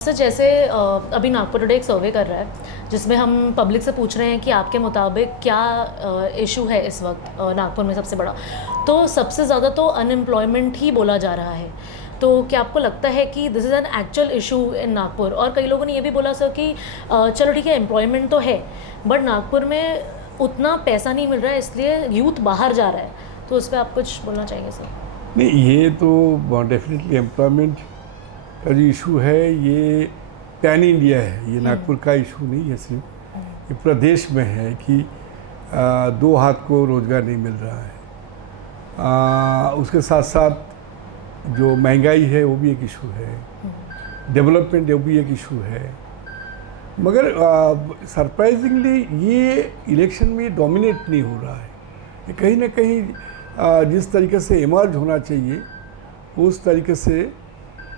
Sir जैसे अभी Nagpur today एक सर्वे कर रहा है जिसमें हम पब्लिक से पूछ रहे हैं कि आपके मुताबिक क्या इशू है इस वक्त नागपुर में सबसे बड़ा। तो सबसे ज़्यादा तो अनएम्प्लॉयमेंट ही बोला जा रहा है। तो क्या आपको लगता है कि this is an actual issue in Nagpur? और कई लोगों ने ये भी बोला सर कि चलो ठीक है एम्प्लॉयमेंट तो है बट नागपुर में उतना पैसा नहीं मिल रहा है इसलिए यूथ बाहर जा रहा है। तो उस पर आप कुछ बोलना चाहेंगे सर? नहीं, ये तो डेफिनेटली एम्प्लॉयमेंट का जो इशू है ये पैन इंडिया है, ये नागपुर का इशू नहीं है सिर्फ, ये पूरा देश में है कि दो हाथ को रोज़गार नहीं मिल रहा है। उसके साथ साथ जो महंगाई है वो भी एक इशू है, डेवलपमेंट वो भी एक इशू है। मगर सरप्राइजिंगली ये इलेक्शन में डोमिनेट नहीं हो रहा है। ये कहीं ना कहीं जिस तरीके से इमर्ज होना चाहिए उस तरीके से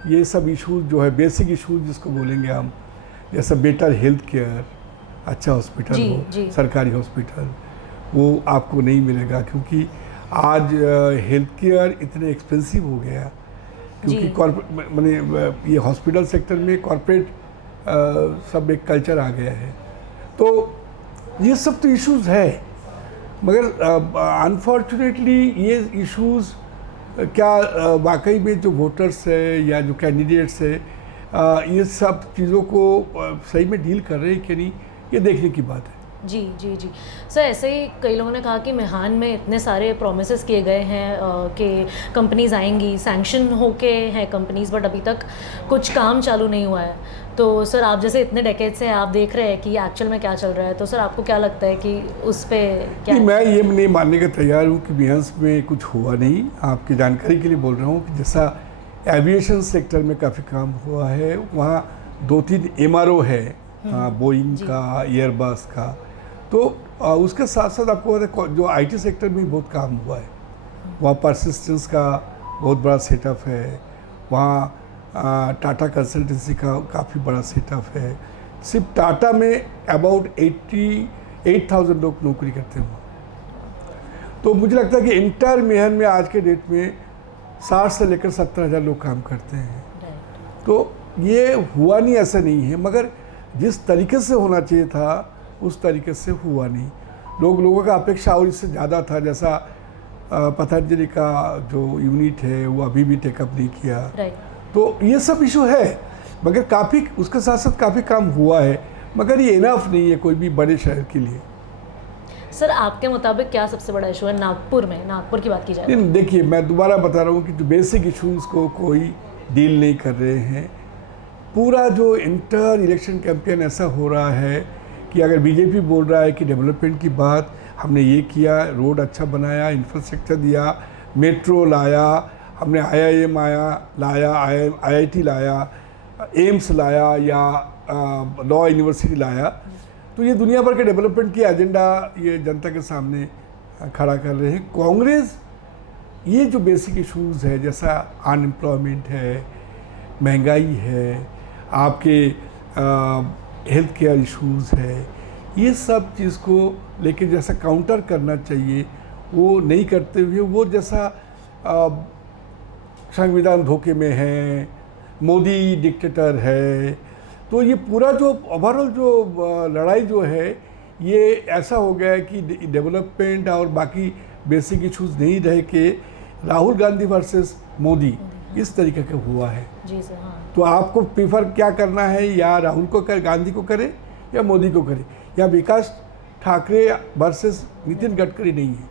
ये सब इशूज़ जो है, बेसिक इशूज़ जिसको बोलेंगे हम, जैसा बेटर हेल्थ केयर, अच्छा हॉस्पिटल हो, सरकारी हॉस्पिटल, वो आपको नहीं मिलेगा क्योंकि आज हेल्थ केयर इतने एक्सपेंसिव हो गया क्योंकि कॉर्पोरेट मैंने ये हॉस्पिटल सेक्टर में कॉर्पोरेट सब एक कल्चर आ गया है। तो ये सब तो इश्यूज़ है, मगर अनफॉर्चुनेटली ये इश्यूज़ क्या वाकई में जो वोटर्स है या जो कैंडिडेट्स है ये सब चीज़ों को सही में डील कर रहे हैं कि नहीं, ये देखने की बात है। जी जी जी सर, ऐसे ही कई लोगों ने कहा कि मिहान में इतने सारे प्रोमिसेस किए गए हैं कि कंपनीज आएंगी, सैंक्शन होके हैं कंपनीज, बट अभी तक कुछ काम चालू नहीं हुआ है। तो सर आप जैसे इतने डेकेड से आप देख रहे हैं कि एक्चुअल में क्या चल रहा है, तो सर आपको क्या लगता है कि उस पर क्या? मैं ये नहीं मानने का तैयार हूँ कि मिहान में कुछ हुआ नहीं। आपकी जानकारी के लिए बोल रहा हूँ कि जैसा एविएशन सेक्टर में काफ़ी काम हुआ है, वहाँ 2-3 एमआरओ है, बोइंग का, एयरबस का। तो उसके साथ साथ आपको पता है जो आईटी सेक्टर में बहुत काम हुआ है, वहाँ परसिस्टेंस का बहुत बड़ा सेटअप है, वहाँ टाटा कंसल्टेंसी का काफ़ी बड़ा सेटअप है। सिर्फ टाटा में अबाउट 88,000 लोग नौकरी करते हैं। तो मुझे लगता है कि इंटर मिहान में आज के डेट में 60 से लेकर 70,000 लोग काम करते हैं। तो ये हुआ नहीं, ऐसा नहीं है, मगर जिस तरीके से होना चाहिए था उस तरीके से हुआ नहीं। लोगों का अपेक्षा और इससे ज़्यादा था। जैसा पतंजलि का जो यूनिट है वो अभी भी टेकअप नहीं किया। तो ये सब इशू है, मगर काफ़ी उसके साथ साथ काफ़ी काम हुआ है, मगर ये इनफ नहीं है कोई भी बड़े शहर के लिए। सर आपके मुताबिक क्या सबसे बड़ा इशू है नागपुर में? नागपुर की बात की जाए तो देखिए, मैं दोबारा बता रहा हूँ कि जो बेसिक इशूज़ को कोई डील नहीं कर रहे हैं। पूरा जो इंटर इलेक्शन कैंपेन ऐसा हो रहा है कि अगर बीजेपी बोल रहा है कि डेवलपमेंट की बात, हमने ये किया, रोड अच्छा बनाया, इंफ्रास्ट्रक्चर दिया, मेट्रो लाया, हमने आईआईएम लाया, आईआईटी लाया, एम्स लाया या लॉ यूनिवर्सिटी लाया, तो ये दुनिया भर के डेवलपमेंट की एजेंडा ये जनता के सामने खड़ा कर रहे हैं। कांग्रेस ये जो बेसिक इश्यूज़ है, जैसा अनएम्प्लॉयमेंट है, महंगाई है, आपके हेल्थ केयर इश्यूज़ है, ये सब चीज़ को लेके जैसा काउंटर करना चाहिए वो नहीं करते हुए, वो जैसा संविधान धोखे में है, मोदी डिक्टेटर है, तो ये पूरा जो ओवरऑल जो लड़ाई जो है ये ऐसा हो गया है कि डेवलपमेंट और बाकी बेसिक इश्यूज़ नहीं रह के राहुल गांधी वर्सेस मोदी इस तरीके का हुआ है। जी सर, हाँ। तो आपको प्रीफर क्या करना है, या राहुल को करे, गांधी को करे, या मोदी को करे, या विकास ठाकरे वर्सेस नितिन गडकरी नहीं है।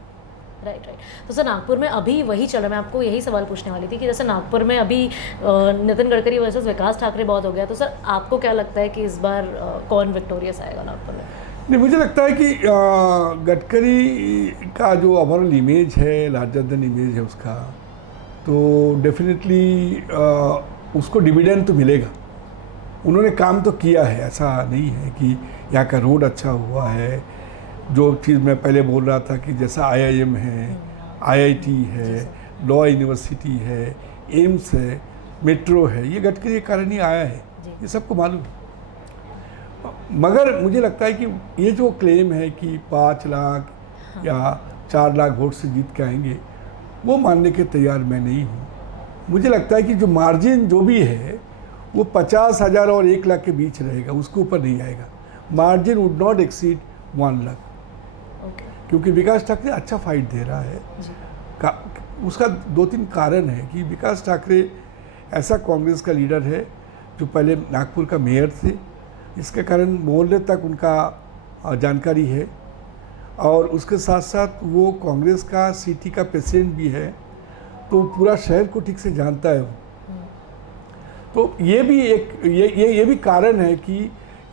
राइट। तो सर नागपुर में अभी वही चल रहा है, मैं आपको यही सवाल पूछने वाली थी कि जैसे नागपुर में अभी नितिन गडकरी वर्सेस विकास ठाकरे बहुत हो गया, तो सर आपको क्या लगता है कि इस बार कौन विक्टोरियस आएगा नागपुर में? नहीं, मुझे लगता है कि गडकरी का जो ओवरऑल इमेज है, लार्जर देन इमेज है उसका, तो डेफिनेटली उसको डिविडेंड तो मिलेगा। उन्होंने काम तो किया है, ऐसा नहीं है कि यहाँ का रोड अच्छा हुआ है। जो चीज़ मैं पहले बोल रहा था कि जैसा आईआईएम है, आईआईटी है, लॉ यूनिवर्सिटी है, एम्स है, मेट्रो है, ये गडकरी के कारण ही आया है, ये सबको मालूम है। मगर मुझे लगता है कि ये जो क्लेम है कि 5 लाख या 4 लाख वोट से जीत के आएंगे, वो मानने के तैयार मैं नहीं हूँ। मुझे लगता है कि जो मार्जिन जो भी है वो 50,000 और 1 लाख के बीच रहेगा, उसके ऊपर नहीं आएगा। Margin would not exceed 1 lakh, okay क्योंकि विकास ठाकरे अच्छा फाइट दे रहा है। उसका 2-3 कारण है कि विकास ठाकरे ऐसा कांग्रेस का लीडर है जो पहले नागपुर का मेयर थे, इसके कारण मोहल्ले तक उनका जानकारी है, और उसके साथ साथ वो कांग्रेस का सिटी का प्रेसिडेंट भी है, तो पूरा शहर को ठीक से जानता है वो। तो ये भी एक ये भी कारण है कि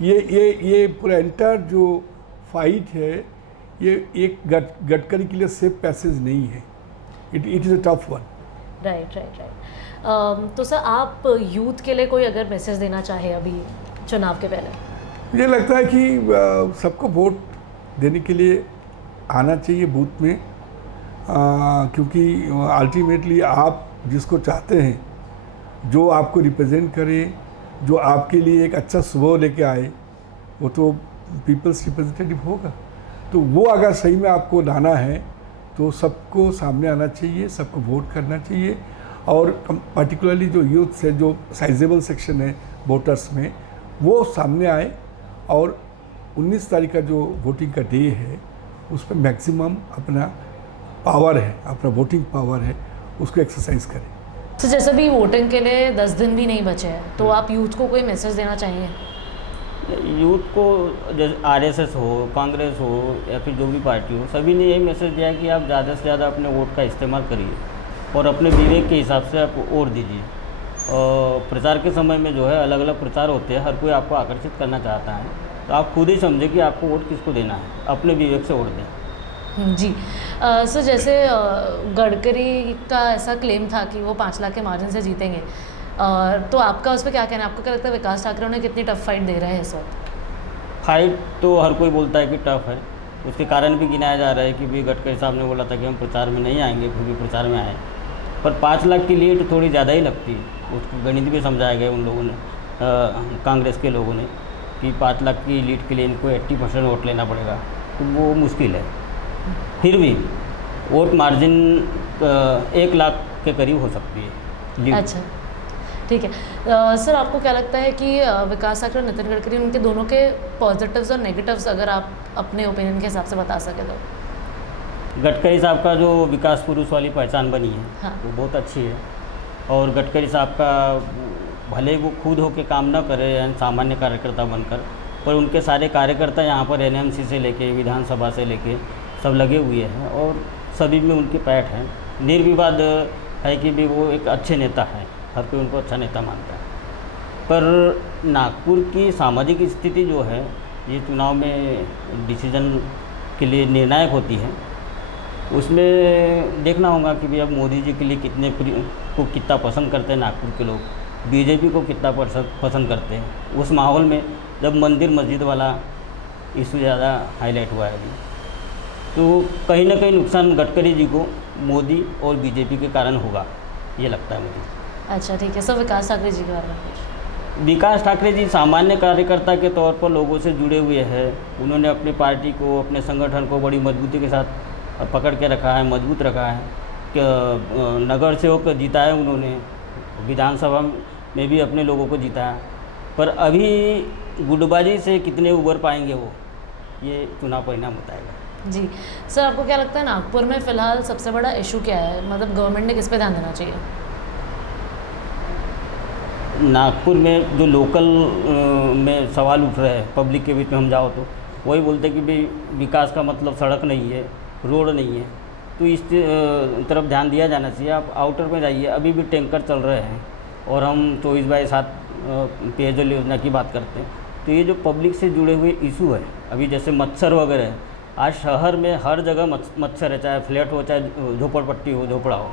ये पूरा एंटायर जो फाइट है ये एक गडकरी के लिए सेफ पैसेज नहीं है। It is a tough one. Right. तो सर आप यूथ के लिए कोई अगर मैसेज देना चाहे अभी चुनाव के पहले? मुझे लगता है कि सबको वोट देने के लिए आना चाहिए बूथ में, क्योंकि अल्टीमेटली आप जिसको चाहते हैं, जो आपको रिप्रेजेंट करे, जो आपके लिए एक अच्छा सुबह लेके आए, वो तो पीपल्स रिप्रेजेंटेटिव होगा। तो वो अगर सही में आपको लाना है तो सबको सामने आना चाहिए, सबको वोट करना चाहिए, और पर्टिकुलरली जो यूथ से जो साइजेबल सेक्शन है वोटर्स में, वो सामने आए और 19 तारीख का जो वोटिंग का डे है उस पर मैक्सिमम अपना पावर है, अपना वोटिंग पावर है, उसको एक्सरसाइज करें। तो जैसे भी वोटिंग के लिए 10 दिन भी नहीं बचे हैं, तो आप यूथ को कोई मैसेज देना चाहेंगे? यूथ को, जैसे आरएसएस हो, कांग्रेस हो या फिर जो भी पार्टी हो, सभी ने यही मैसेज दिया कि आप ज़्यादा से ज़्यादा अपने वोट का इस्तेमाल करिए और अपने विवेक के हिसाब से आप वोट दीजिए। और प्रचार के समय में जो है अलग अलग प्रचार होते हैं, हर कोई आपको आकर्षित करना चाहता है, तो आप खुद ही समझें कि आपको वोट किसको देना है, अपने विवेक से वोट दें। जी सर, जैसे गडकरी का ऐसा क्लेम था कि वो 5 लाख के मार्जिन से जीतेंगे, तो आपका उस पर क्या कहना है? आपको क्या लगता है विकास ठाकरे उन्हें कितनी टफ फाइट दे रहे हैं इस वक्त? फाइट तो हर कोई बोलता है कि टफ है, उसके कारण भी गिनाया जा रहा है कि भी गडकरी साहब ने बोला था कि हम प्रचार में नहीं आएंगे, फिर भी प्रचार में आए, पर 5 लाख की लीड थोड़ी ज़्यादा ही लगती है। उसको गणित भी समझाया गया उन लोगों ने, कांग्रेस के लोगों ने, कि 5 लाख की लीड के लिए इनको 80% वोट लेना पड़ेगा, तो वो मुश्किल है। फिर भी वोट मार्जिन 1 लाख के करीब हो सकती है लीड। अच्छा, ठीक है। सर आपको क्या लगता है कि विकास ठाकरे और नितिन गडकरी, उनके दोनों के पॉजिटिव्स और नेगेटिव्स अगर आप अपने ओपिनियन के हिसाब से बता सके तो? गडकरी साहब का जो विकास पुरुष वाली पहचान बनी है, हाँ। वो बहुत अच्छी है, और गडकरी साहब का भले वो खुद होकर काम न करे यानी सामान्य कार्यकर्ता बनकर, पर उनके सारे कार्यकर्ता यहाँ पर एनएमसी से लेके विधानसभा से लेके सब लगे हुए हैं और सभी में उनके पैठ हैं। निर्विवाद है कि भी वो एक अच्छे नेता हैं, हर कोई उनको अच्छा नेता मानता है। पर नागपुर की सामाजिक स्थिति जो है, ये चुनाव में डिसीजन के लिए निर्णायक होती है, उसमें देखना होगा कि भी अब मोदी जी के लिए कितना पसंद करते हैं नागपुर के लोग, बीजेपी को कितना पसंद करते हैं। उस माहौल में जब मंदिर मस्जिद वाला इशू ज़्यादा हाईलाइट हुआ है अभी, तो कहीं ना कहीं नुकसान गडकरी जी को मोदी और बीजेपी के कारण होगा, ये लगता है मुझे। अच्छा, ठीक है। सर विकास ठाकरे जी के बारे में कुछ? विकास ठाकरे जी सामान्य कार्यकर्ता के तौर पर लोगों से जुड़े हुए हैं। उन्होंने अपनी पार्टी को, अपने संगठन को बड़ी मजबूती के साथ पकड़ के रखा है, मजबूत रखा है। नगर सेवक जीता है उन्होंने, विधानसभा में भी अपने लोगों को जीता है, पर अभी गुटबाजी से कितने उबर पाएंगे वो, ये चुनाव परिणाम बताएगा। जी सर, आपको क्या लगता है नागपुर में फ़िलहाल सबसे बड़ा इशू क्या है? मतलब गवर्नमेंट ने किस पे ध्यान देना चाहिए? नागपुर में जो लोकल में सवाल उठ रहे हैं पब्लिक के बीच में, हम जाओ तो वही बोलते हैं कि भाई विकास का मतलब सड़क नहीं है, रोड नहीं है, तो इस तरफ ध्यान दिया जाना चाहिए। आप आउटर में जाइए, अभी भी टैंकर चल रहे हैं और हम 24/7 पेयजल योजना की बात करते हैं। तो ये जो पब्लिक से जुड़े हुए इशू है, अभी जैसे मच्छर वगैरह है, आज शहर में हर जगह मच्छर है, चाहे फ्लैट हो चाहे झोपड़पट्टी हो, झोपड़ा हो,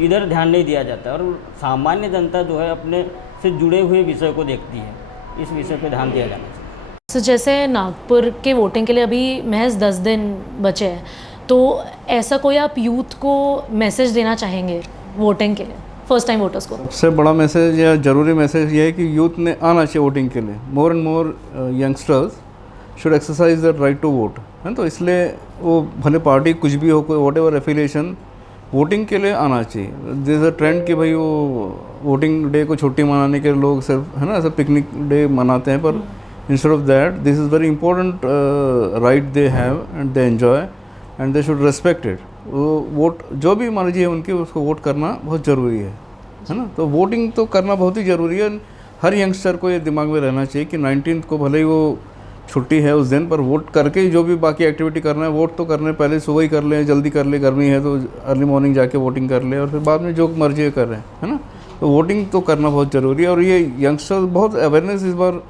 इधर ध्यान नहीं दिया जाता है। और सामान्य जनता जो है अपने से जुड़े हुए विषय को देखती है, इस विषय पे ध्यान दिया जाना चाहिए। सो जैसे नागपुर के वोटिंग के लिए अभी महज 10 दिन बचे हैं, तो ऐसा कोई आप यूथ को मैसेज देना चाहेंगे वोटिंग के लिए, फर्स्ट टाइम वोटर्स को? सबसे बड़ा मैसेज या ज़रूरी मैसेज ये है कि यूथ ने आना चाहिए वोटिंग के लिए। More and more youngsters should exercise the right to vote, है। तो इसलिए वो भले पार्टी कुछ भी हो, कोई वॉट एवर एफिलिएशन, वोटिंग के लिए आना चाहिए। दिस अ ट्रेंड कि भाई वो वोटिंग डे को छुट्टी मनाने के लोग सिर्फ है ना ऐसा पिकनिक डे मनाते हैं, पर instead of that this is very important right they have and they enjoy and they should respect it. वो वोट जो भी मर्जी है उनकी, उसको वोट करना बहुत ज़रूरी है ना। तो वोटिंग तो करना बहुत ही ज़रूरी है। हर यंगस्टर को ये दिमाग में रहना चाहिए कि 19 को भले ही वो छुट्टी है उस दिन, पर वोट करके ही जो भी बाकी एक्टिविटी करना है, वोट तो करने पहले सुबह ही कर लें, जल्दी कर ले, गर्मी है तो अर्ली मॉर्निंग जाके वोटिंग कर ले और फिर बाद में जो मर्जी कर रहे हैं, है ना। तो वोटिंग तो करना बहुत ज़रूरी है। और ये यंगस्टर्स बहुत अवेयरनेस इस बार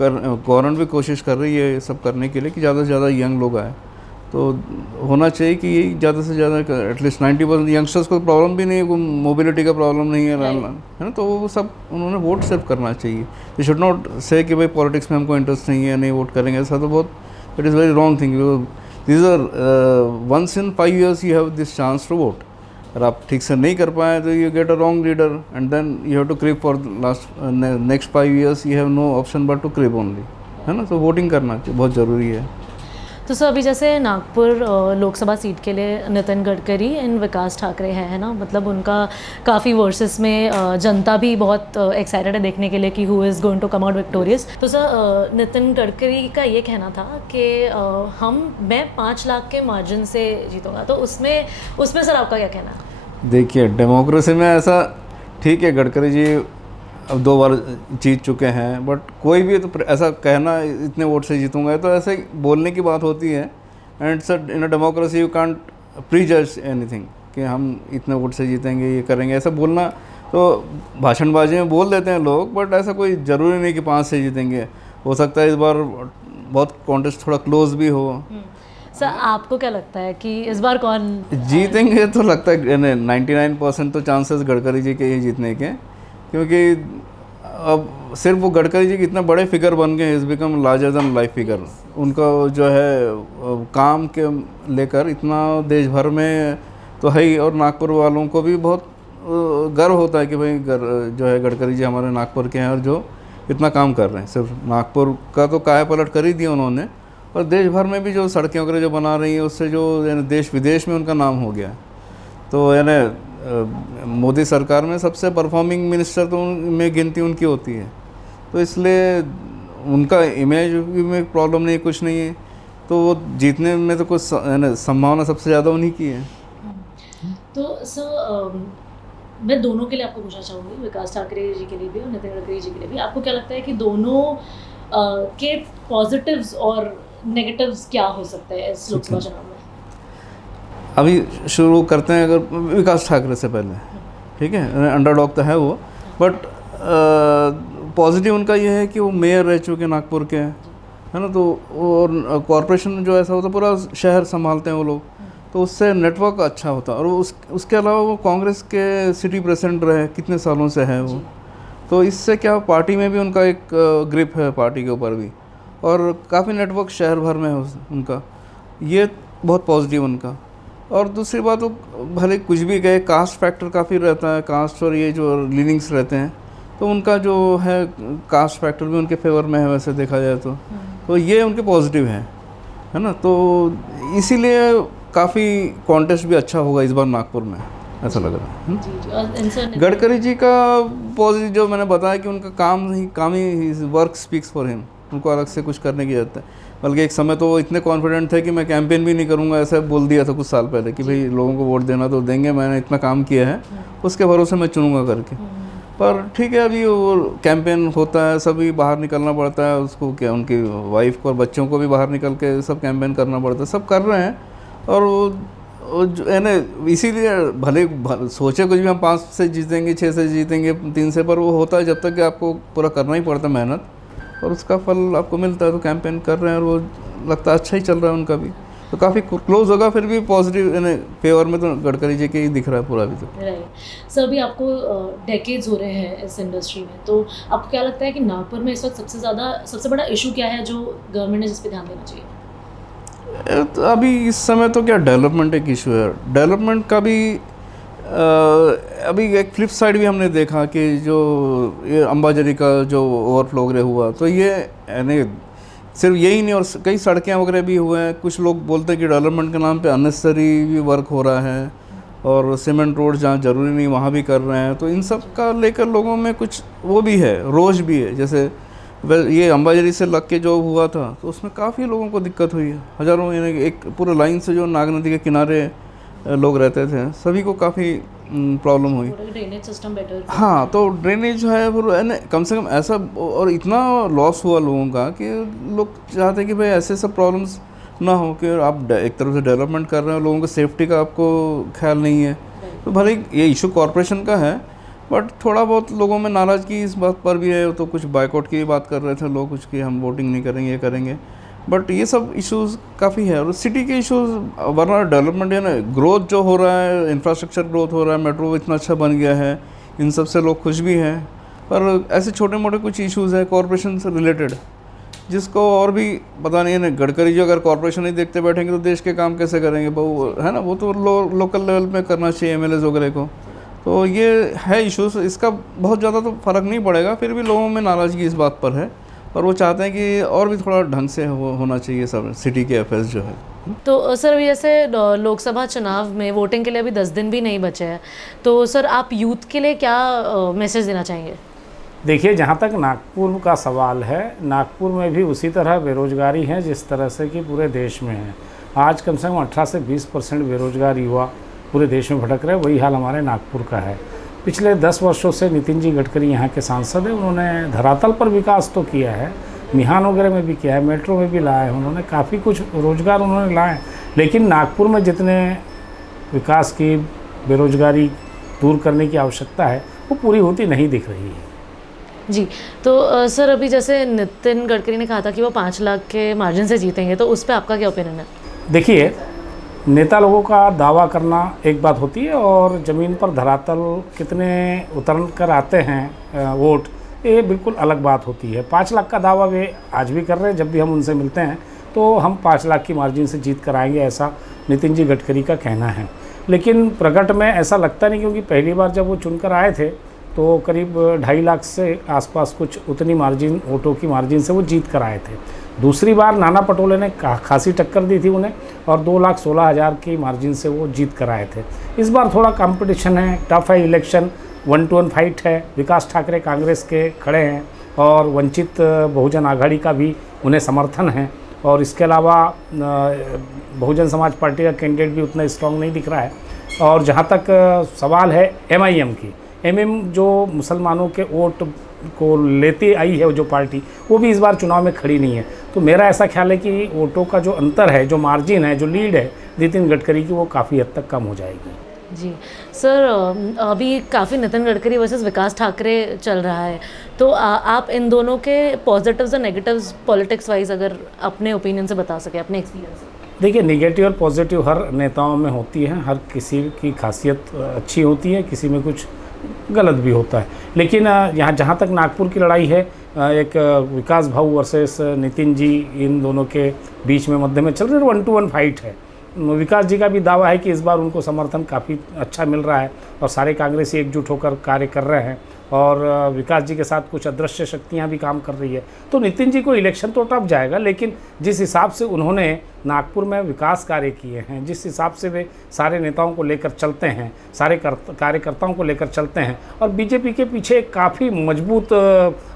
गवर्नमेंट भी कोशिश कर रही है ये सब करने के लिए कि ज़्यादा से ज़्यादा यंग लोग आए। तो होना चाहिए कि ये ज़्यादा से ज़्यादा एटलीस्ट 90% यंगस्टर्स को प्रॉब्लम भी नहीं है, कोई मोबिलिटी का प्रॉब्लम नहीं है ना। तो वो सब उन्होंने वोट सिर्फ करना चाहिए। दे शुड नॉट से कि भाई पॉलिटिक्स में हमको इंटरेस्ट नहीं है, नहीं वोट करेंगे, ऐसा तो बहुत it is very wrong thing. This are once in 5 years you have this chance to vote. अगर आप ठीक से नहीं कर पाए तो you get a wrong leader and then you have to crib for next 5 years you have no option but to crib only, है ना। तो वोटिंग करना बहुत ज़रूरी है। तो सर अभी जैसे नागपुर लोकसभा सीट के लिए नितिन गडकरी एंड विकास ठाकरे हैं, है ना, मतलब उनका काफ़ी वर्सेस में जनता भी बहुत एक्साइटेड है देखने के लिए कि who is going to come out victorious. तो सर नितिन गडकरी का ये कहना था कि मैं 5 लाख के मार्जिन से जीतूंगा, तो उसमें सर आपका क्या कहना है? देखिए डेमोक्रेसी में ऐसा ठीक है, गडकरी जी अब 2 बार जीत चुके हैं, बट कोई भी तो ऐसा कहना इतने वोट से जीतूंगा तो ऐसे बोलने की बात होती है। And sir in a democracy you can't pre जज एनीथिंग कि हम इतने वोट से जीतेंगे, ये करेंगे, ऐसा बोलना तो भाषणबाजी में बोल देते हैं लोग, बट ऐसा कोई ज़रूरी नहीं कि 5 से जीतेंगे। हो सकता है इस बार बहुत कॉन्टेस्ट थोड़ा क्लोज भी हो। सर आपको क्या लगता है कि इस बार कौन जीतेंगे? तो लगता है 99% तो चांसेस गडकरी जी के ही जीतने के, क्योंकि अब सिर्फ वो गडकरी जी के इतने बड़े फिगर बन गए, is become larger than life figure. उनका जो है काम के लेकर इतना देश भर में तो है ही, और नागपुर वालों को भी बहुत गर्व होता है कि भाई जो है गडकरी जी हमारे नागपुर के हैं और जो इतना काम कर रहे हैं। सिर्फ नागपुर का तो काया पलट कर ही दिया उन्होंने, और देश भर में भी जो सड़कें वगैरह जो बना रही हैं उससे जो देश विदेश में उनका नाम हो गया। तो यानी मोदी सरकार में सबसे परफॉर्मिंग मिनिस्टर तो में गिनती उनकी होती है, तो इसलिए उनका इमेज में प्रॉब्लम नहीं, कुछ नहीं है। तो वो जीतने में तो कुछ संभावना सबसे ज़्यादा उन्हीं की है। तो सर मैं दोनों के लिए आपको पूछना चाहूँगी, विकास ठाकरे जी के लिए भी और नितिन गडकरी जी के लिए भी, आपको क्या लगता है कि दोनों के पॉजिटिव्स और नेगेटिव्स क्या हो सकते हैं इस लोकसभा चुनाव में? अभी शुरू करते हैं अगर विकास ठाकरे से पहले, ठीक है, अंडरडॉग तो है वो, बट पॉजिटिव उनका ये है कि वो मेयर रह चुके नागपुर के, है ना। तो और कॉरपोरेशन जो ऐसा होता है पूरा शहर संभालते हैं वो लोग, तो उससे नेटवर्क अच्छा होता है। और उसके अलावा वो कांग्रेस के सिटी प्रेसिडेंट रहे, कितने सालों से है वो, तो इससे क्या पार्टी में भी उनका एक ग्रिप है पार्टी के ऊपर भी, और काफ़ी नेटवर्क शहर भर में है उनका, ये बहुत पॉजिटिव उनका। और दूसरी बात वो भले कुछ भी कहे, कास्ट फैक्टर काफ़ी रहता है, कास्ट और ये जो लीनिंग्स रहते हैं, तो उनका जो है कास्ट फैक्टर भी उनके फेवर में है वैसे देखा जाए तो ये उनके पॉजिटिव है ना। तो इसीलिए काफ़ी कॉन्टेस्ट भी अच्छा होगा इस बार नागपुर में, ऐसा लग रहा है। गडकरी जी का पॉजिटिव जो मैंने बताया कि उनका काम ही वर्क स्पीक्स फॉर हिम, उनको अलग से कुछ करने की जरूरत है। बल्कि एक समय तो वो इतने कॉन्फिडेंट थे कि मैं कैंपेन भी नहीं करूंगा, ऐसा बोल दिया था कुछ साल पहले कि भाई लोगों को वोट देना तो देंगे, मैंने इतना काम किया है, उसके भरोसे मैं चुनूंगा करके। पर ठीक है, अभी वो कैंपेन होता है, सभी बाहर निकलना पड़ता है उसको, क्या उनकी वाइफ को और बच्चों को भी बाहर निकल के सब कैंपेन करना पड़ता है, सब कर रहे हैं। और वो जो है ना, इसीलिए भले सोचे कुछ भी हम 5 से जीतेंगे, 6 से जीतेंगे, 3 से, पर वो होता है जब तक कि आपको पूरा करना ही पड़ता है मेहनत, और उसका फल आपको मिलता है। तो कैंपेन कर रहे हैं और वो लगता है अच्छा ही चल रहा है उनका भी, तो काफ़ी क्लोज होगा। फिर भी पॉजिटिव यानी फेवर में तो गडकरी जी के ही दिख रहा है पूरा अभी तो। राइट सर, अभी आपको डेकेड्स हो रहे हैं इस इंडस्ट्री में, तो आपको क्या लगता है कि नागपुर में इस वक्त सबसे बड़ा इशू क्या है जो गवर्नमेंट ने जिस पे ध्यान देना चाहिए? तो अभी इस समय तो क्या डेवलपमेंट एक इशू है, डेवलपमेंट का भी अभी एक फ्लिप साइड भी हमने देखा कि जो ये अंबाझरी का जो ओवरफ्लो वगैरह हुआ, तो ये यानी सिर्फ यही नहीं और कई सड़कें वगैरह भी हुए हैं। कुछ लोग बोलते हैं कि डेवलपमेंट के नाम पे अननेसेसरी भी वर्क हो रहा है, और सीमेंट रोड जहाँ ज़रूरी नहीं वहाँ भी कर रहे हैं। तो इन सब का लेकर लोगों में कुछ वो भी है, रोष भी है। जैसे ये अंबाझरी से लग के जो हुआ था तो उसमें काफ़ी लोगों को दिक्कत हुई है, हज़ारों, यानी कि एक पूरे लाइन से जो नाग नदी के किनारे लोग रहते थे सभी को काफ़ी प्रॉब्लम हुई। Drainage system better. हाँ, तो ड्रेनेज जो है वो कम से कम ऐसा, और इतना लॉस हुआ लोगों का कि लोग चाहते हैं कि भाई ऐसे सब प्रॉब्लम्स ना हो कि आप एक तरफ से डेवलपमेंट कर रहे हो, लोगों को सेफ्टी का आपको ख्याल नहीं है। तो भले ये इशू कॉरपोरेशन का है, बट थोड़ा बहुत लोगों में नाराज़गी इस बात पर भी है। तो कुछ बाइकआउट की बात कर रहे थे लोग, कुछ कि हम वोटिंग नहीं करेंगे, ये करेंगे। बट ये सब इश्यूज़ काफ़ी है। और सिटी के इश्यूज़, वरना डेवलपमेंट है ना, ग्रोथ जो हो रहा है, इंफ्रास्ट्रक्चर ग्रोथ हो रहा है, मेट्रो इतना अच्छा बन गया है, इन सब से लोग खुश भी हैं। पर ऐसे छोटे मोटे कुछ इश्यूज़ हैं कॉरपोरेशन से रिलेटेड, जिसको और भी पता नहीं है ना। गडकरी जो अगर कॉरपोरेशन ही देखते बैठेंगे तो देश के काम कैसे करेंगे, वो है ना, वो तो लोकल लेवल पे करना चाहिए एमएलएज वगैरह को। तो ये है इश्यूज़, इसका बहुत ज़्यादा तो फ़र्क नहीं पड़ेगा, फिर भी लोगों में नाराज़गी इस बात पर है और वो चाहते हैं कि और भी थोड़ा ढंग से होना चाहिए सब सिटी के अफेयर्स जो है। तो सर अभी जैसे लोकसभा चुनाव में वोटिंग के लिए अभी 10 दिन भी नहीं बचे हैं, तो सर आप यूथ के लिए क्या मैसेज देना चाहेंगे? देखिए, जहाँ तक नागपुर का सवाल है, नागपुर में भी उसी तरह बेरोजगारी है जिस तरह से कि पूरे देश में है। आज कम से कम 18 से 20% बेरोजगार युवा पूरे देश में भटक रहे, वही हाल हमारे नागपुर का है। पिछले 10 वर्षों से नितिन जी गडकरी यहाँ के सांसद हैं, उन्होंने धरातल पर विकास तो किया है, मिहान वगैरह में भी किया है, मेट्रो में भी लाया है, उन्होंने काफ़ी कुछ रोज़गार उन्होंने लाए। लेकिन नागपुर में जितने विकास की, बेरोजगारी दूर करने की आवश्यकता है, वो पूरी होती नहीं दिख रही है। जी, तो सर अभी जैसे नितिन गडकरी ने कहा था कि वो 5 लाख के मार्जिन से जीतेंगे, तो उस पर आपका क्या ओपिनियन है? देखिए, नेता लोगों का दावा करना एक बात होती है और ज़मीन पर धरातल कितने उतर कर आते हैं वोट, ये बिल्कुल अलग बात होती है। 5 लाख का दावा वे आज भी कर रहे हैं। जब भी हम उनसे मिलते हैं तो हम 5 लाख की मार्जिन से जीत कर आएंगे, ऐसा नितिन जी गडकरी का कहना है। लेकिन प्रगट में ऐसा लगता नहीं, क्योंकि पहली बार जब वो चुनकर आए थे तो करीब 2.5 लाख से आसपास कुछ उतनी मार्जिन, वोटों की मार्जिन से वो जीत कर आए थे। दूसरी बार नाना पटोले ने खासी टक्कर दी थी उन्हें और 2,16,000 की मार्जिन से वो जीत कर आए थे। इस बार थोड़ा कंपटीशन है, टफ है इलेक्शन, 1-to-1 फाइट है। विकास ठाकरे कांग्रेस के खड़े हैं और वंचित बहुजन आघाड़ी का भी उन्हें समर्थन है। और इसके अलावा बहुजन समाज पार्टी का कैंडिडेट भी उतना स्ट्रांग नहीं दिख रहा है। और जहाँ तक सवाल है MIM की, MM जो मुसलमानों के वोट को लेती आई है, जो पार्टी, वो भी इस बार चुनाव में खड़ी नहीं है। तो मेरा ऐसा ख्याल है कि वोटों का जो अंतर है, जो मार्जिन है, जो लीड है नितिन गडकरी की, वो काफ़ी हद तक कम हो जाएगी। जी सर, अभी काफ़ी नितिन गडकरी वर्सेस विकास ठाकरे चल रहा है, तो आप इन दोनों के पॉजिटिव्स और नेगेटिव्स पॉलिटिक्स वाइज अगर अपने ओपिनियन से बता सके, अपने एक्सपीरियंस से। देखिए, निगेटिव और पॉजिटिव हर नेताओं में होती है, हर किसी की खासियत अच्छी होती है, किसी में कुछ गलत भी होता है। लेकिन यहाँ जहाँ तक नागपुर की लड़ाई है, एक विकास भाऊ वर्सेस नितिन जी, इन दोनों के बीच में मध्य में चल रही 1-to-1 फाइट है। विकास जी का भी दावा है कि इस बार उनको समर्थन काफ़ी अच्छा मिल रहा है और सारे कांग्रेसी एकजुट होकर कार्य कर रहे हैं और विकास जी के साथ कुछ अदृश्य शक्तियां भी काम कर रही है। तो नितिन जी को इलेक्शन तो टफ जाएगा, लेकिन जिस हिसाब से उन्होंने नागपुर में विकास कार्य किए हैं, जिस हिसाब से वे सारे नेताओं को लेकर चलते हैं, सारे कार्यकर्ताओं को लेकर चलते हैं, और बीजेपी के पीछे काफ़ी मजबूत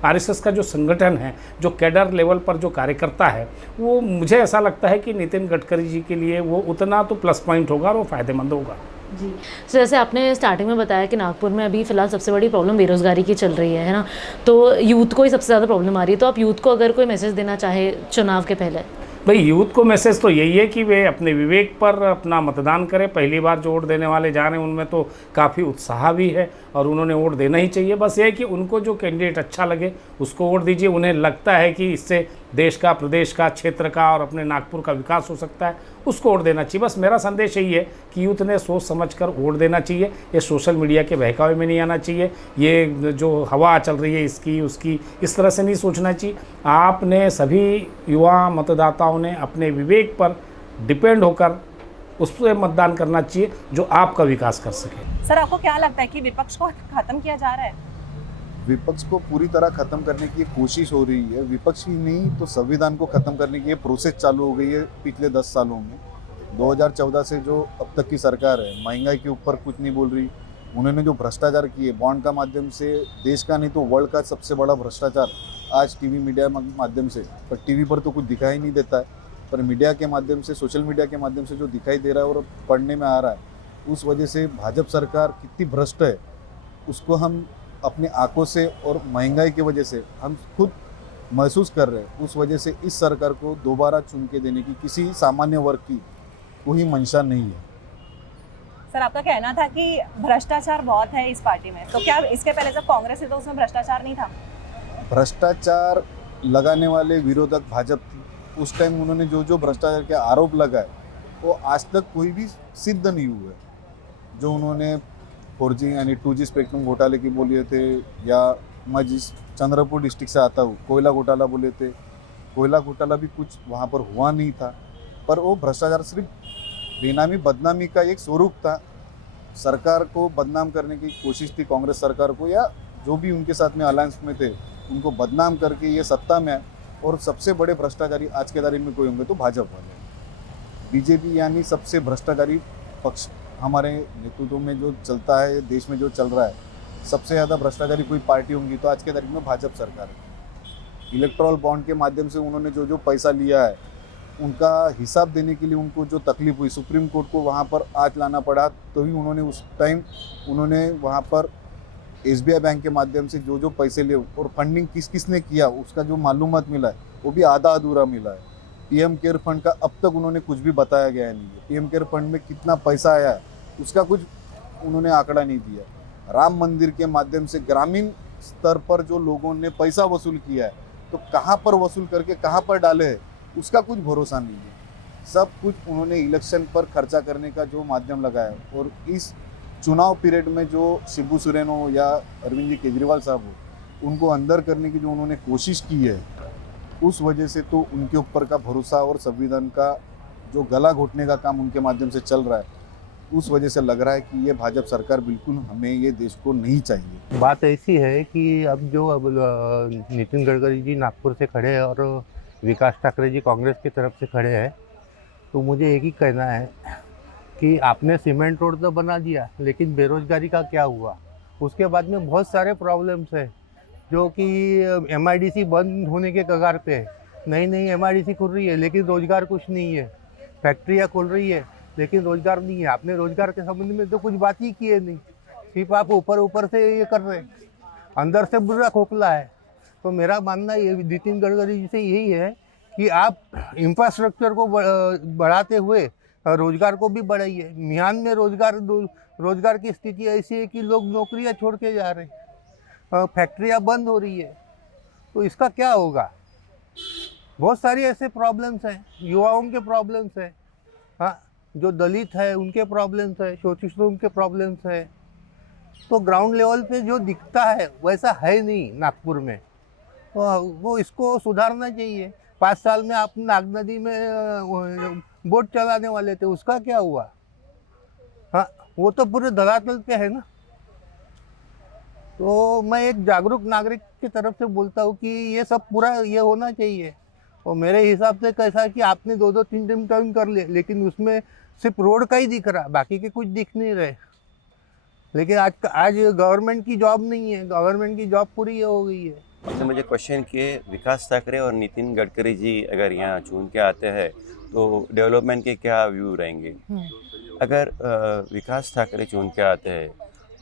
RSS का जो संगठन है, जो कैडर लेवल पर जो कार्यकर्ता है, वो मुझे ऐसा लगता है कि नितिन गडकरी जी के लिए वो उतना तो प्लस पॉइंट होगा और वो फ़ायदेमंद होगा। जी, तो जैसे आपने स्टार्टिंग में बताया कि नागपुर में अभी फ़िलहाल सबसे बड़ी प्रॉब्लम बेरोज़गारी की चल रही है ना, तो यूथ को ही सबसे ज़्यादा प्रॉब्लम आ रही है। तो आप यूथ को अगर कोई मैसेज देना चाहे चुनाव के पहले? भाई, यूथ को मैसेज तो यही है कि वे अपने विवेक पर अपना मतदान करें। पहली बार जो वोट देने वाले जा रहे हैं उनमें तो काफ़ी उत्साह भी है और उन्होंने वोट देना ही चाहिए। बस ये है कि उनको जो कैंडिडेट अच्छा लगे उसको वोट दीजिए। उन्हें लगता है कि इससे देश का, प्रदेश का, क्षेत्र का और अपने नागपुर का विकास हो सकता है, उसको वोट देना चाहिए। बस मेरा संदेश यही है कि यूथ ने सोच समझ कर वोट देना चाहिए। ये सोशल मीडिया के बहकावे में नहीं आना चाहिए, ये जो हवा चल रही है इसकी उसकी, इस तरह से नहीं सोचना चाहिए। आपने सभी युवा मतदाताओं ने अपने विवेक पर डिपेंड होकर उस पर मतदान करना चाहिए जो आपका विकास कर सके। सर, आपको क्या लगता है कि विपक्ष को खत्म किया जा रहा है? विपक्ष को पूरी तरह खत्म करने की कोशिश हो रही है। विपक्ष ही नहीं तो संविधान को खत्म करने की ये प्रोसेस चालू हो गई है पिछले 10 सालों में। 2014 से जो अब तक की सरकार है, महंगाई के ऊपर कुछ नहीं बोल रही। उन्होंने जो भ्रष्टाचार किए बॉन्ड का माध्यम से, देश का नहीं तो वर्ल्ड का सबसे बड़ा भ्रष्टाचार आज टीवी मीडिया माध्यम से, पर टीवी पर तो कुछ दिखाई नहीं देता है, पर मीडिया के माध्यम से, सोशल मीडिया के माध्यम से जो दिखाई दे रहा है और पढ़ने में आ रहा है, उस वजह से भाजपा सरकार कितनी भ्रष्ट है उसको हम अपनी आंखों से और महंगाई की वजह से हम खुद महसूस कर रहे हैं। उस वजह से इस सरकार को दोबारा चुन के देने की किसी सामान्य वर्ग की कोई मंशा नहीं है। सर, आपका कहना था कि भ्रष्टाचार बहुत है इस पार्टी में, तो क्या इसके पहले जब कांग्रेस थी तो उसमें भ्रष्टाचार नहीं था? भ्रष्टाचार लगाने वाले विरोधक भाजपा थी। उस टाइम उन्होंने जो जो भ्रष्टाचार के आरोप लगाए वो आज तक कोई भी सिद्ध नहीं हुए। जो उन्होंने 4G यानी 2G स्पेक्ट्रम घोटाले की बोले थे, या मैं जिस चंद्रपुर डिस्ट्रिक्ट से आता हूँ कोयला घोटाला बोले थे, कोयला घोटाला भी कुछ वहाँ पर हुआ नहीं था, पर वो भ्रष्टाचार सिर्फ बेनामी बदनामी का एक स्वरूप था। सरकार को बदनाम करने की कोशिश थी कांग्रेस सरकार को, या जो भी उनके साथ में अलायंस में थे उनको बदनाम करके ये सत्ता में आए। और सबसे बड़े भ्रष्टाचारी आज के तारीख में कोई होंगे तो भाजपा वाले। बीजेपी यानी सबसे भ्रष्टाचारी पक्ष हमारे नेतृत्व में जो चलता है, देश में जो चल रहा है, सबसे ज़्यादा भ्रष्टाचारी कोई पार्टी होंगी तो आज के तारीख में भाजपा सरकार है। इलेक्ट्रल बॉन्ड के माध्यम से उन्होंने जो जो पैसा लिया है उनका हिसाब देने के लिए उनको जो तकलीफ हुई, सुप्रीम कोर्ट को वहाँ पर आज लाना पड़ा, तो भी उन्होंने उस टाइम उन्होंने वहाँ पर SBI बैंक के माध्यम से जो जो पैसे लिए और फंडिंग किस किस ने किया उसका जो मालूमात मिला है वो भी आधा अधूरा मिला है। PM केयर फंड का अब तक उन्होंने कुछ भी बताया गया नहीं है। PM केयर फंड में कितना पैसा आया है उसका कुछ उन्होंने आंकड़ा नहीं दिया। राम मंदिर के माध्यम से ग्रामीण स्तर पर जो लोगों ने पैसा वसूल किया है तो कहाँ पर वसूल करके कहाँ पर डाले हैं उसका कुछ भरोसा नहीं है। सब कुछ उन्होंने इलेक्शन पर खर्चा करने का जो माध्यम लगाया है। और इस चुनाव पीरियड में जो शिबू सोरेन हो या अरविंद जी केजरीवाल साहब हो, उनको अंदर करने की जो उन्होंने कोशिश की है, उस वजह से तो उनके ऊपर का भरोसा और संविधान का जो गला घोटने का काम उनके माध्यम से चल रहा है, उस वजह से लग रहा है कि ये भाजपा सरकार बिल्कुल हमें ये देश को नहीं चाहिए। बात ऐसी है कि अब नितिन गडकरी जी नागपुर से खड़े हैं और विकास ठाकरे जी कांग्रेस की तरफ से खड़े हैं, तो मुझे एक ही कहना है कि आपने सीमेंट रोड तो बना दिया, लेकिन बेरोजगारी का क्या हुआ? उसके बाद में बहुत सारे प्रॉब्लम्स हैं, जो कि MIDC बंद होने के कगार पे है। नई MIDC खुल रही है लेकिन रोज़गार कुछ नहीं है। फैक्ट्रियाँ खुल रही है लेकिन रोज़गार नहीं है। आपने रोज़गार के संबंध में तो कुछ बात ही की है नहीं, सिर्फ आप ऊपर से ये कर रहे हैं, अंदर से बुरा खोखला है। तो मेरा मानना ये नितिन गडकरी जी से यही है कि आप इंफ्रास्ट्रक्चर को बढ़ाते हुए रोज़गार को भी बढ़ाइए। मिहान में रोज़गार की स्थिति ऐसी है कि लोग नौकरियां छोड़ के जा रहे हैं, फैक्ट्रियां बंद हो रही है, तो इसका क्या होगा? बहुत सारी ऐसे प्रॉब्लम्स हैं, युवाओं के प्रॉब्लम्स हैं, हाँ, जो दलित है उनके प्रॉब्लम्स है, शोषितों के प्रॉब्लम्स है। तो ग्राउंड लेवल पे जो दिखता है वैसा है नहीं नागपुर में, तो वो इसको सुधारना चाहिए। 5 साल में आप नाग नदी में बोट चलाने वाले थे, उसका क्या हुआ? हाँ, वो तो पूरे धरातल पे है ना। तो मैं एक जागरूक नागरिक की तरफ से बोलता हूँ कि ये सब पूरा ये होना चाहिए। और मेरे हिसाब से कैसा कि आपने 2-2 3 टर्न कर लिए, लेकिन उसमें सिर्फ रोड का ही दिख रहा, बाकी के कुछ दिख नहीं रहे। लेकिन आज गवर्नमेंट की जॉब नहीं है, गवर्नमेंट की जॉब पूरी हो गई है। आपने मुझे क्वेश्चन किए, विकास ठाकरे और नितिन गडकरी जी अगर यहाँ चुन के आते हैं तो डेवलपमेंट के क्या व्यू रहेंगे? अगर विकास ठाकरे चुन के आते हैं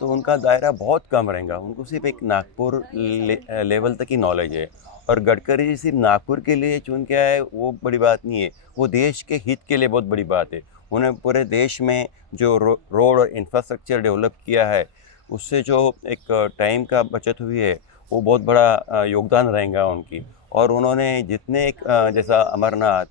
तो उनका दायरा बहुत कम रहेगा, उनको सिर्फ एक नागपुर लेवल तक ही नॉलेज है। और गडकरी जी सिर्फ नागपुर के लिए चुन के आए वो बड़ी बात नहीं है, वो देश के हित के लिए बहुत बड़ी बात है। उन्हें पूरे देश में जो रोड और इंफ्रास्ट्रक्चर डेवलप किया है उससे जो एक टाइम का बचत हुई है वो बहुत बड़ा योगदान रहेगा उनकी। और उन्होंने जितने एक जैसा अमरनाथ,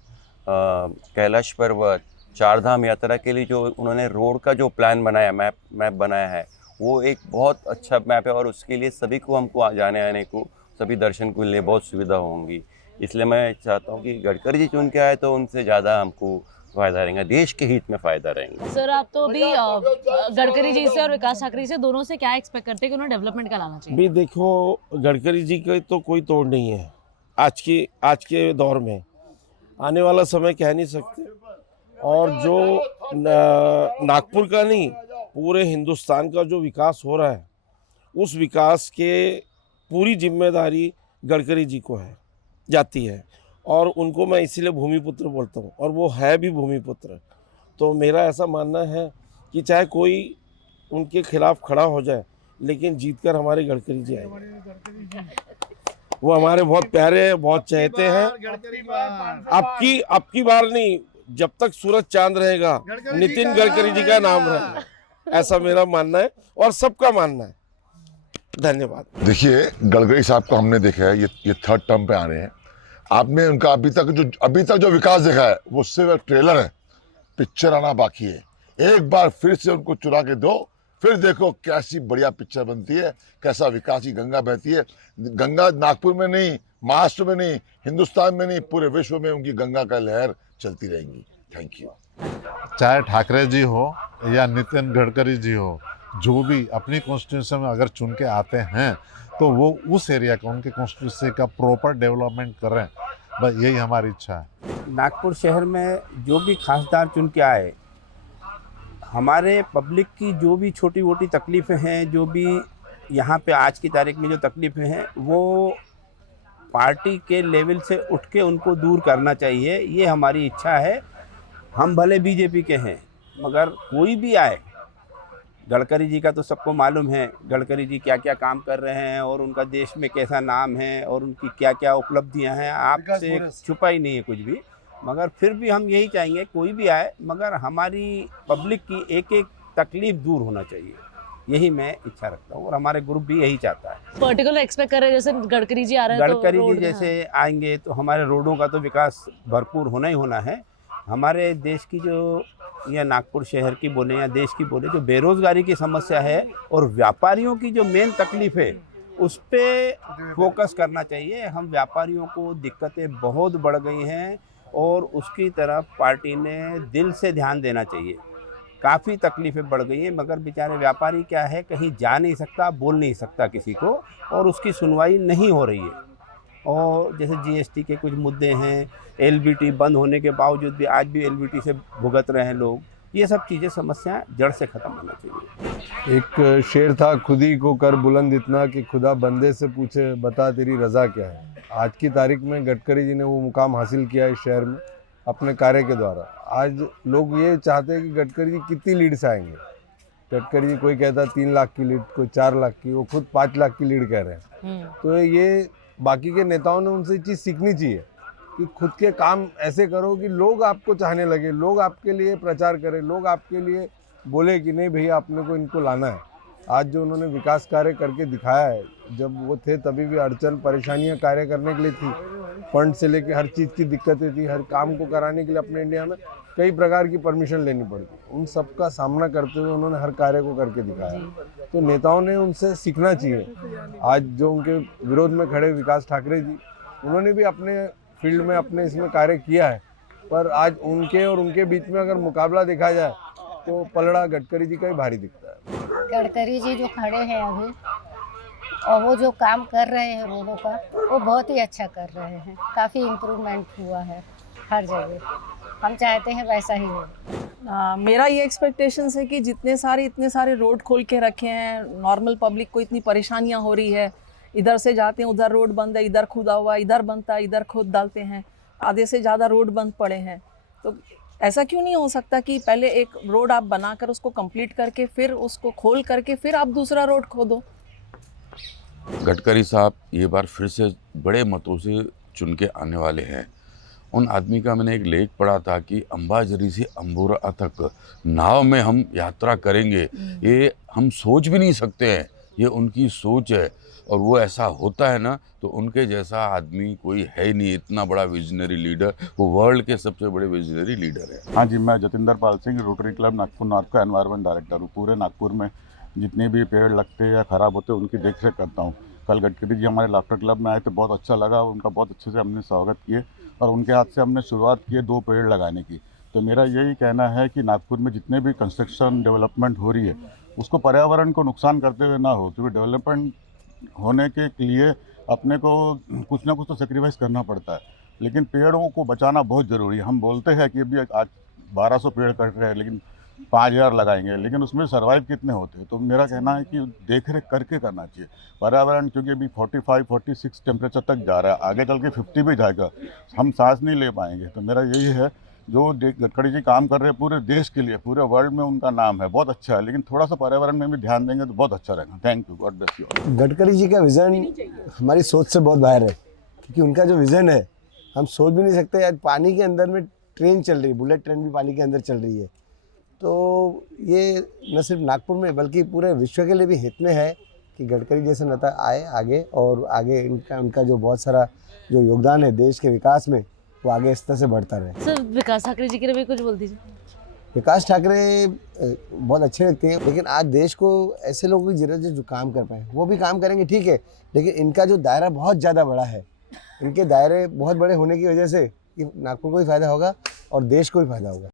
कैलाश पर्वत, चारधाम यात्रा के लिए जो उन्होंने रोड का जो प्लान बनाया, मैप बनाया है, वो एक बहुत अच्छा मैप है। और उसके लिए सभी को हमको जाने आने को, सभी दर्शन के लिए बहुत सुविधा होंगी। इसलिए मैं चाहता हूँ कि गडकरी जी चुन के आए तो उनसे ज़्यादा हमको फ़ायदा रहेगा, देश के हित में फ़ायदा रहेगा। सर, आप तो अभी गडकरी जी से और विकास ठाकरे से दोनों से क्या एक्सपेक्ट करते हैं कि उन्हें डेवलपमेंट का लाना चाहिए? भी देखो, गडकरी जी का तो कोई तोड़ नहीं है आज के दौर में, आने वाला समय कह नहीं सकते। और जो नागपुर का नहीं, पूरे हिंदुस्तान का जो विकास हो रहा है, उस विकास के पूरी जिम्मेदारी गडकरी जी को है, जाती है। और उनको मैं इसीलिए भूमिपुत्र बोलता हूँ, और वो है भी भूमिपुत्र। तो मेरा ऐसा मानना है कि चाहे कोई उनके खिलाफ खड़ा हो जाए, लेकिन जीतकर हमारे गडकरी जी आएंगे। वो हमारे बहुत प्यारे हैं, बहुत चाहते हैं। आपकी बार नहीं, जब तक सूरज चांद रहेगा नितिन गडकरी जी का नाम रहेगा, ऐसा मेरा मानना है और सबका मानना है। धन्यवाद। देखिए, गडकरी साहब को हमने देखा है, ये थर्ड टर्म पे आ रहे हैं। आपने उनका अभी तक जो विकास देखा है वो सिर्फ ट्रेलर है, पिक्चर आना बाकी है। एक बार फिर से उनको चुरा के दो, फिर देखो कैसी बढ़िया पिक्चर बनती है, कैसा विकास की गंगा बहती है। गंगा नागपुर में नहीं, महाराष्ट्र में नहीं, हिंदुस्तान में नहीं, पूरे विश्व में उनकी गंगा का लहर चलती रहेगी। Thank you. चाहे ठाकरे जी हो या नितिन गडकरी जी हो, जो भी अपनी कॉन्स्टिट्यूंसी में अगर चुन के आते हैं तो वो उस एरिया का, उनके कॉन्स्टिट्यूंसी का प्रॉपर डेवलपमेंट करें, बस यही हमारी इच्छा है। नागपुर शहर में जो भी खासदार चुन के आए, हमारे पब्लिक की जो भी छोटी मोटी तकलीफ़ें हैं, जो भी यहाँ पे आज की तारीख में जो तकलीफ़ें हैं, वो पार्टी के लेवल से उठ के उनको दूर करना चाहिए। ये हमारी इच्छा है। हम भले बीजेपी के हैं, मगर कोई भी आए, गडकरी जी का तो सबको मालूम है गडकरी जी क्या क्या काम कर रहे हैं और उनका देश में कैसा नाम है और उनकी क्या क्या उपलब्धियां हैं, आपसे छुपा ही नहीं है कुछ भी। मगर फिर भी हम यही चाहेंगे कोई भी आए, मगर हमारी पब्लिक की एक एक तकलीफ दूर होना चाहिए। यही मैं इच्छा रखता हूँ और हमारे ग्रुप भी यही चाहता है। पर्टिकुलर एक्सपेक्ट कर रहे हैं, जैसे गडकरी जी आ रहे हैं, गडकरी जी जैसे आएंगे तो हमारे रोडों का तो विकास भरपूर होना ही होना है। हमारे देश की जो, या नागपुर शहर की बोले या देश की बोले, जो बेरोज़गारी की समस्या है और व्यापारियों की जो मेन तकलीफ़ है, उस पर फोकस करना चाहिए। हम व्यापारियों को दिक्कतें बहुत बढ़ गई हैं और उसकी तरफ पार्टी ने दिल से ध्यान देना चाहिए। काफ़ी तकलीफ़ें बढ़ गई हैं, मगर बेचारे व्यापारी क्या है, कहीं जा नहीं सकता, बोल नहीं सकता किसी को, और उसकी सुनवाई नहीं हो रही है। और जैसे जीएसटी के कुछ मुद्दे हैं, एलबीटी बंद होने के बावजूद भी आज भी एलबीटी से भुगत रहे हैं लोग। ये सब चीज़ें, समस्याएं जड़ से ख़त्म होना चाहिए। एक शेर था, खुदी को कर बुलंद इतना कि खुदा बंदे से पूछे बता तेरी रज़ा क्या है। आज की तारीख में गडकरी जी ने वो मुकाम हासिल किया है इस शहर में अपने कार्य के द्वारा। आज लोग ये चाहते हैं कि गडकरी जी कितनी लीड से आएंगे। गडकरी जी कोई कहता है 3 लाख की लीड, कोई 4 लाख की, वो खुद 5 लाख की लीड कह रहे हैं। तो ये बाकी के नेताओं ने उनसे चीज़ सीखनी चाहिए कि खुद के काम ऐसे करो कि लोग आपको चाहने लगे, लोग आपके लिए प्रचार करें, लोग आपके लिए बोले कि नहीं भैया अपने को इनको लाना है। आज जो उन्होंने विकास कार्य करके दिखाया है, जब वो थे तभी भी अड़चन परेशानियां कार्य करने के लिए थी। फंड से लेके हर चीज़ की दिक्कतें थी, हर काम को कराने के लिए अपने इंडिया में कई प्रकार की परमिशन लेनी पड़ती। उन सब का सामना करते हुए उन्होंने हर कार्य को करके दिखाया। तो नेताओं ने उनसे सीखना चाहिए। आज जो उनके विरोध में खड़े विकास ठाकरे जी, उन्होंने भी अपने फील्ड में अपने इसमें कार्य किया है, पर आज उनके और उनके बीच में अगर मुकाबला देखा जाए तो पलड़ा गडकरी जी का ही भारी दिखता है। गडकरी जी जो खड़े हैं अभी, और वो जो काम कर रहे हैं रोडों का, वो बहुत ही अच्छा कर रहे हैं। काफ़ी इम्प्रूवमेंट हुआ है हर जगह। हम चाहते हैं वैसा ही हो। मेरा ये एक्सपेक्टेशंस है कि इतने सारे रोड खोल के रखे हैं, नॉर्मल पब्लिक को इतनी परेशानियां हो रही है। इधर से जाते हैं, उधर रोड बंद है, इधर खुदा हुआ, इधर बनता है, इधर खोद डालते हैं। आधे से ज़्यादा रोड बंद पड़े हैं। तो ऐसा क्यों नहीं हो सकता कि पहले एक रोड आप बनाकर उसको कंप्लीट करके फिर उसको खोल करके फिर आप दूसरा रोड खोदो। गडकरी साहब ये बार फिर से बड़े मतों से चुन के आने वाले हैं। उन आदमी का मैंने एक लेख पढ़ा था कि अंबाझरी से अम्बोरा तक नाव में हम यात्रा करेंगे। ये हम सोच भी नहीं सकते हैं, ये उनकी सोच है। और वो ऐसा होता है ना, तो उनके जैसा आदमी कोई है ही नहीं। इतना बड़ा विजनरी लीडर, वो वर्ल्ड के सबसे बड़े विजनरी लीडर है। हाँ जी, मैं Jatinder Pal Singh, Rotary Club Nagpur North का एनवायरमेंट डायरेक्टर हूँ। पूरे नागपुर में जितने भी पेड़ लगते या ख़राब होते उनकी देख रेख करता हूँ। कल गडकरी जी हमारे लाफ्टर क्लब में आए तो बहुत अच्छा लगा, उनका बहुत अच्छे से हमने स्वागत किए और उनके हाथ से हमने शुरुआत की 2 पेड़ लगाने की। तो मेरा यही कहना है कि नागपुर में जितने भी कंस्ट्रक्शन डेवलपमेंट हो रही है उसको पर्यावरण को नुकसान करते हुए ना हो, क्योंकि डेवलपमेंट होने के लिए अपने को कुछ ना कुछ तो सेक्रीफाइस करना पड़ता है। लेकिन पेड़ों को बचाना बहुत ज़रूरी है। हम बोलते हैं कि अभी आज 1200 पेड़ कट रहे हैं लेकिन 5000 लगाएंगे, लेकिन उसमें सर्वाइव कितने होते हैं? तो मेरा कहना है कि देख रेख करके करना चाहिए पर्यावरण, क्योंकि अभी 45-46 टेम्परेचर तक जा रहा है, आगे चल के 50 भी जाएगा, हम सांस नहीं ले पाएंगे। तो मेरा यही है, जो गडकरी जी काम कर रहे हैं पूरे देश के लिए, पूरे वर्ल्ड में उनका नाम है, बहुत अच्छा है, लेकिन थोड़ा सा पर्यावरण में भी ध्यान देंगे तो बहुत अच्छा रहेगा। Thank you, God bless you. Gadkari ji का विज़न हमारी सोच से बहुत बाहर है, क्योंकि उनका जो विज़न है हम सोच भी नहीं सकते। आज पानी के अंदर में ट्रेन चल रही है, बुलेट ट्रेन भी पानी के अंदर चल रही है, तो ये न सिर्फ नागपुर में बल्कि पूरे विश्व के लिए भी हित में है कि गडकरी जैसे नेता आए आगे, और आगे उनका जो बहुत सारा जो योगदान है देश के विकास में, वो आगे इस तरह से बढ़ता रहे। सर विकास ठाकरे जी के लिए भी कुछ बोल दीजिए। विकास ठाकरे बहुत अच्छे लगते हैं, लेकिन आज देश को ऐसे लोगों की जरूरत है जो काम कर पाए। वो भी काम करेंगे ठीक है, लेकिन इनका जो दायरा बहुत ज़्यादा बड़ा है, इनके दायरे बहुत बड़े होने की वजह से ये नागपुर को भी फायदा होगा और देश को भी फायदा होगा।